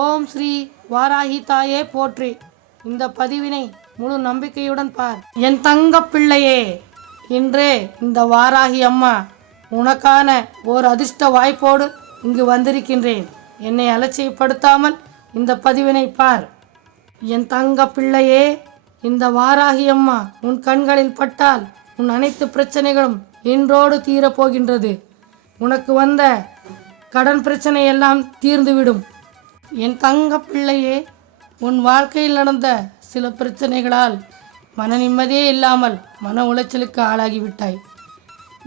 ஓம் ஸ்ரீ வாராகி தாயே போற்றி. இந்த பதிவினை முழு நம்பிக்கையுடன் பார். என் தங்க பிள்ளையே இன்றே இந்த வாராகி அம்மா உனக்கான ஓர் அதிர்ஷ்ட வாய்ப்போடு இங்கு வந்திருக்கின்றேன். என்னை அலட்சியப்படுத்தாமல் இந்த பதிவினை பார். என் தங்க பிள்ளையே இந்த வாராகி அம்மா உன் கண்களில் பட்டால் உன் அனைத்து பிரச்சனைகளும் இன்றோடு தீரப் போகின்றது உனக்கு வந்த கடன் பிரச்சனை எல்லாம் தீர்ந்துவிடும். என் தங்க பிள்ளையே உன் வாழ்க்கையில் நடந்த சில பிரச்சனைகளால் மன நிம்மதியே இல்லாமல் மன உளைச்சலுக்கு ஆளாகிவிட்டாய்.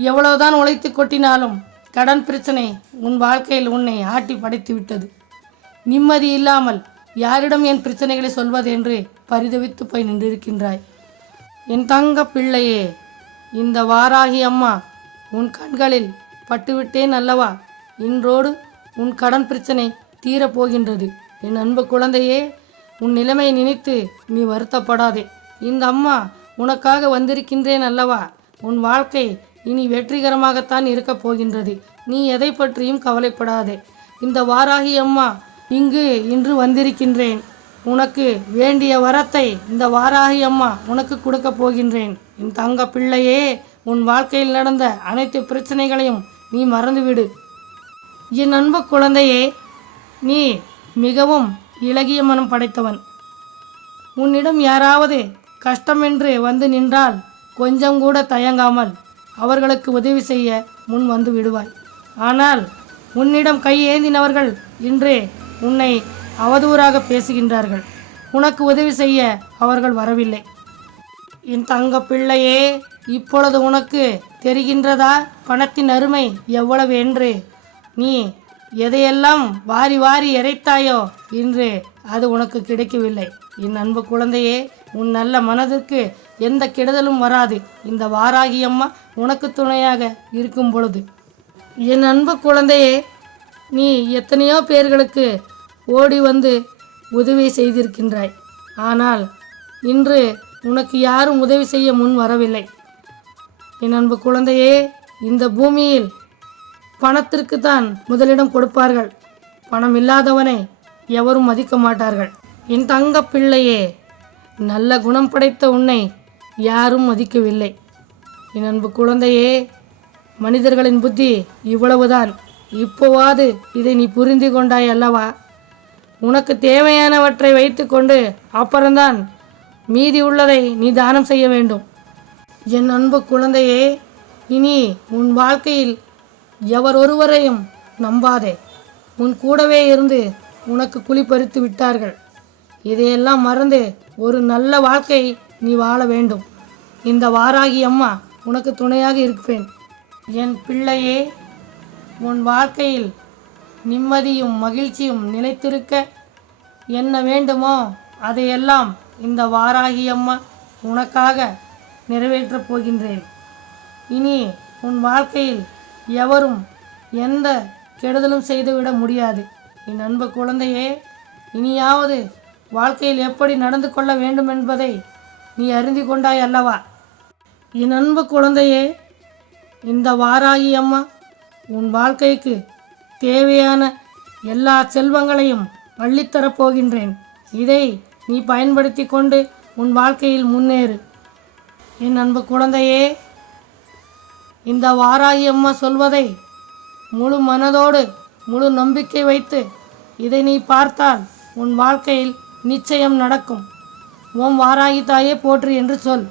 எவ்வளவுதான் உழைத்து கொட்டினாலும் கடன் பிரச்சனை உன் வாழ்க்கையில் உன்னை ஆட்டி படைத்து விட்டது. நிம்மதி இல்லாமல் யாரிடம் என் பிரச்சனைகளை சொல்வது என்று பரிதவித்து போய் நின்றிருக்கின்றாய். என் தங்க பிள்ளையே இந்த வாராகி அம்மா உன் கண்களில் பட்டுவிட்டேன் அல்லவா? இன்றோடு உன் கடன் பிரச்சனை தீரப்போகின்றது. என் அன்பு குழந்தையே உன் நிலைமை நினைத்து நீ வருத்தப்படாதே. இந்த அம்மா உனக்காக வந்திருக்கின்றேன் அல்லவா? உன் வாழ்க்கை இனி வெற்றிகரமாகத்தான் இருக்கப் போகின்றது. நீ எதை பற்றியும் கவலைப்படாதே. இந்த வாராகி அம்மா இங்கு இன்று வந்திருக்கின்றேன். உனக்கு வேண்டிய வரத்தை இந்த வாராகி அம்மா உனக்கு கொடுக்க போகின்றேன். என் தங்க பிள்ளையே உன் வாழ்க்கையில் நடந்த அனைத்து பிரச்சனைகளையும் நீ மறந்துவிடு. என் அன்பு குழந்தையே நீ மிகவும் இளகிய மனம் படைத்தவன். உன்னிடம் யாராவது கஷ்டமென்று வந்து நின்றால் கொஞ்சம் கூட தயங்காமல் அவர்களுக்கு உதவி செய்ய முன் வந்து விடுவாய். ஆனால் உன்னிடம் கை ஏந்தினவர்கள் இன்று உன்னை அவதூறாக பேசுகின்றார்கள். உனக்கு உதவி செய்ய அவர்கள் வரவில்லை. என் தங்க பிள்ளையே இப்பொழுது உனக்கு தெரிகின்றதா? பணத்தின் அருமை எவ்வளவு என்று நீ எதையெல்லாம் வாரி வாரி இறைத்தாயோ இன்று அது உனக்கு கிடைக்கவில்லை. என் அன்பு குழந்தையே உன் நல்ல மனதிற்கு எந்த கெடுதலும் வராது. இந்த வாராகி அம்மா உனக்கு துணையாக இருக்கும் பொழுது. என் அன்பு குழந்தையே நீ எத்தனையோ பேர்களுக்கு ஓடி வந்து உதவி செய்திருக்கின்றாய். ஆனால் இன்று உனக்கு யாரும் உதவி செய்ய முன் வரவில்லை. என் அன்பு குழந்தையே இந்த பூமியில் பணத்திற்கு தான் முதலிடம் கொடுப்பார்கள். பணம் இல்லாதவனை எவரும் மதிக்க மாட்டார்கள். என் தங்க பிள்ளையே நல்ல குணம் படைத்த உன்னை யாரும் மதிக்கவில்லை. என் அன்பு குழந்தையே மனிதர்களின் புத்தி இவ்வளவுதான். இப்போவாது இதை நீ புரிந்து கொண்டாய் அல்லவா? உனக்கு தேவையானவற்றை வைத்துக்கொண்டு அப்புறம்தான் மீதி உள்ளதை நீ தானம் செய்ய வேண்டும். என் அன்பு குழந்தையே இனி உன் வாழ்க்கையில் எவர் ஒருவரையும் நம்பாதே. உன் கூடவே இருந்து உனக்கு குளிப்பறித்து விட்டார்கள். இதையெல்லாம் மறந்து ஒரு நல்ல வாழ்க்கை நீ வாழ வேண்டும். இந்த வாராகி அம்மா உனக்கு துணையாக இருப்பேன். என் பிள்ளையே உன் வாழ்க்கையில் நிம்மதியும் மகிழ்ச்சியும் நிலைத்திருக்க என்ன வேண்டுமோ அதையெல்லாம் இந்த வாராகி அம்மா உனக்காக நிறைவேற்றப் போகின்றேன். இனி உன் வாழ்க்கையில் எவரும் எந்த கெடுதலும் செய்துவிட முடியாது. என் அன்பு குழந்தையே இனியாவது வாழ்க்கையில் எப்படி நடந்து கொள்ள வேண்டும் என்பதை நீ அறிந்து கொண்டாய் அல்லவா? என் அன்பு குழந்தையே இந்த வாராகி அம்மா உன் வாழ்க்கைக்கு தேவையான எல்லா செல்வங்களையும் அள்ளித்தரப் போகின்றேன் இதை நீ பயன்படுத்தி கொண்டு உன் வாழ்க்கையில் முன்னேறு. என் அன்பு குழந்தையே இந்த வாராகி அம்மா சொல்வதை முழு மனதோடு முழு நம்பிக்கை வைத்து இதை நீ பார்த்தால் உன் வாழ்க்கையில் நிச்சயம் நடக்கும். ஓம் வாராகி தாயே போற்று என்று சொல்.